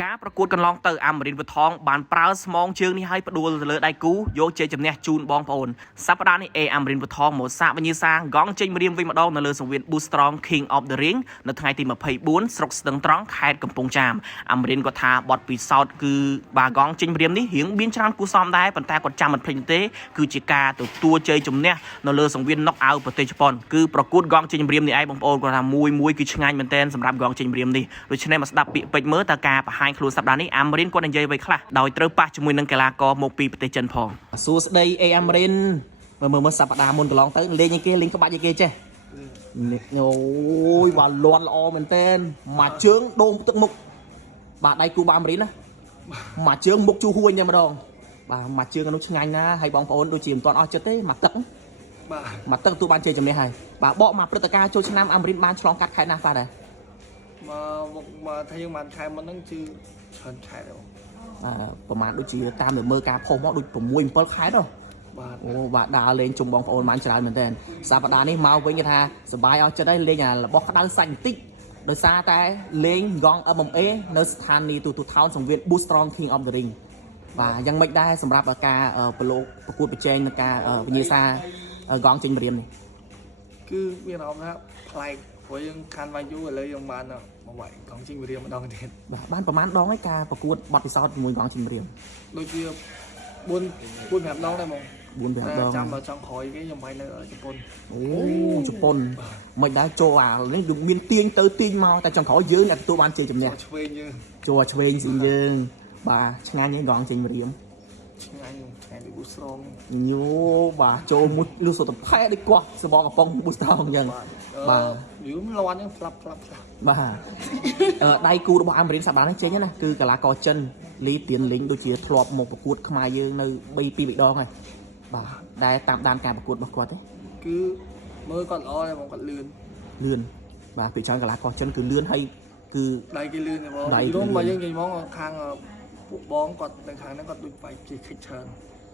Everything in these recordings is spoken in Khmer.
ការប្រកួតកន្លងទៅអាមេរិនវថងបានប្រើស្មងជើងនេះឲ្យផ្ដួលទៅលើដៃគូយកជ័យជំនះជូនបងប្អូនសប្តាហ៍នេះអាមេរិនវថងមកសាកវិញ្ញាសាកងចេញម្រាមវិញម្ដងនៅលើសង្វៀន Boostrong King of the Ring នៅថ្ងៃទី24ស្រុកស្ទឹងត្រង់ខេត្តកំពង់ចាមអាមេរិនគាត់ថាបទពិសោធន៍គឺបាកងចេញម្រាមនេះរៀងមានច្រើនគូសមដែរប៉ុន្តែគាត់ចាំមិនភ្លេចទេគឺជាការទទួលជ័យជំនះនៅលើសង្វៀន knock out ប្រទេសជប៉ុនគឺប្រកួតកងចេញម្រាមនេះឯងបងប្អូនគាត់ថាមួយគឺឆ្ងាញ់មែនទែនសម្រាប់កងចេញម្រាមនេះដូច្នេះមកស្ដាប់ពាក្យពេចន៍មើលតើការបង្ហាញខ្លួនសប្តាហ៍នេះអាមេរិនគាត់និយាយអ្វីខ្លះដោយត្រូវប៉ះជាមួយនឹងកីឡាករមកពីប្រទេសចិនផងសួស្ដីអាមេរិនមើលសប្តាហ៍មុនកន្លងទៅលេងអីគេលេងក្បាច់អីគេចេះអូយបាទលន់ល្អមែនទែនមួយជើងដងទឹកមុខបាទដៃគូបាអាមេរិនណាមួយជើងមុខជូហួយតែម្ដងបាទមួយជើងនោះឆ្ងាញ់ណាស់ហើយបងប្អូនដូចជាមិនទាន់អស់ចិត្តទេមកទឹកបាទមកទឹកទូបានជ័យជំនះហើយបាទបកមកព្រឹត្តិការណ៍ចូលឆ្នាំអាមេរិនបានឆ្លងកាត់ខេត្តណាខ្លះដែរមកថាយើងបានខែមុនហ្នឹងគឺច្រើនខែដែរប្រហែលដូចជាតាមមើលការផុសមកដូច6 7ខែដែរបាទអូបាទដើរលេងជុំបងប្អូនបានច្រើនមែនទែនសប្តាហ៍នេះមកវិញគេថាសប្បាយអស់ចិត្តហើយលេងអារបស់ក្តៅសាច់បន្តិចដោយសារតែលេងកង MMA នៅស្ថានីយ៍ទូថោនសង្វៀន Boostrong King of the Ring បាទយ៉ាងម៉េចដែរសម្រាប់ការប្រកួតប្រជែងនឹងការវិញ្ញាសាកងចេញម្រាមនេះគឺមានអារម្មណ៍ថាប្លែកព្រោះយើងខានវាយយូរឥឡូវយើងបានមកវាយកងចេញម្រាមម្ដងទៀតបាទបានប្រហែលដងហើយការប្រកួតបទពិសោធន៍ជាមួយកងចេញម្រាមដូចជា4 5ដងដែរហ្មង4 5ដងចាំមកចង់ក្រោយគេខ្ញុំវាយនៅជប៉ុនអូជប៉ុនមិនដែរចូលអានេះមានទាញទៅទាញមកតែចង់ក្រោយយើងអ្នកទទួលបានជ័យជំនះឆ្វេងយើងចូលឆ្វេងស៊ីយើងបាទឆ្ងាញ់ឯងកងចេញម្រាមឆ្ងាញ់ពី Boostrong ញូបាទចូលមួយលុះសុទ្ធផែដូចគាត់សបកកំប៉ុង Boostrong អញ្ចឹងបាទយូរលាន់ហ្នឹងផ្លាប់បាទដៃគូរបស់អាមេរិកសប្តាហ៍នេះចេញណាគឺកីឡាករចិនលីទៀនលីងដូចជាធ្លាប់មកប្រកួតខ្មែរយើងនៅ2 3ដងហើយបាទដែលតាមដានការប្រកួតរបស់គាត់ទេគឺមើលគាត់ល្អតែបងគាត់លឿនបាទពីច្រើនកីឡាករចិនគឺលឿនហើយគឺដៃគេលឿនទេបងរួមមកយើងនិយាយហ្មងខាងពួកបងគាត់នៅខាងហ្នឹងគាត់ដូចបែកជាខិចច្រើន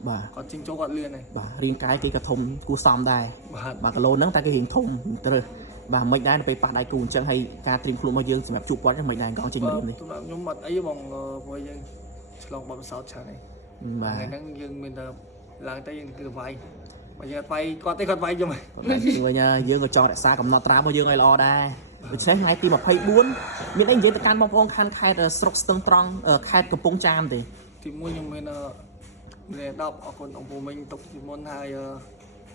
បាទគាត់ជិះចូលគាត់លឿនហើយបាទរាងកាយគេក៏ធំគួរសមដែរបាទគីឡូហ្នឹងតែគេរៀងធំត្រូវបាទមិនដែរទៅប៉ះដៃគូអញ្ចឹងហើយការត្រៀមខ្លួនរបស់យើងសម្រាប់ជួបគាត់មិនដែរកងចេញម្រាមនេះខ្ញុំអត់អីបងព្រោះយើងឆ្លងបទពិសោធន៍ច្រើនហើយបាទថ្ងៃហ្នឹងយើងមានតែឡើងទៅយើងគឺវាយបើយើងអត់វាយគាត់ទេគាត់វាយខ្ញុំហើយវិញយើងក៏ចង់រក្សាកំណត់ត្រារបស់យើងឲ្យល្អដែរដូច្នេះថ្ងៃទី24មានអីនិយាយទៅកាន់បងប្អូនខាងខេត្តស្រុកស្ទឹងត្រង់ខេត្តកំពង់ចាមទេទី1ខ្ញុំមាន10អរគុណអង្គពុំមិញទុកពីមុនហើយ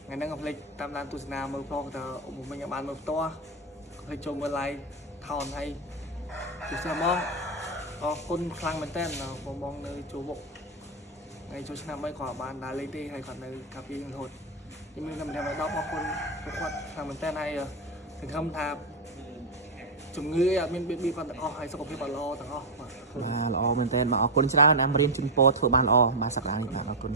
ថ្ងៃហ្នឹងក៏ភ្លេចតាមដានទស្សនាមើលផងតើអង្គពុំមិញបានមើលផ្ទាល់ភ្លេចចូលមើល live ថនហើយពិសេសហ្មងអរគុណខ្លាំងមែនតើបងនៅជួមុខថ្ងៃចូលឆ្នាំ3គាត់បានដើរលេងទេហើយគាត់នៅកាពីរហូតខ្ញុំមានតែ10អរគុណពួកគាត់ខ្លាំងមែនតើហើយសង្ឃឹមថាជំងឺអត់មានបៀតបៀនគាត់ទាំងអស់ហើយសុខភាពល្អទាំងអស់បាទល្អមែនតើបាទអរគុណច្រើនអាមេរិនជូនពរធ្វើបានល្អបាទសប្តាហ៍នេះបាទអរគុណ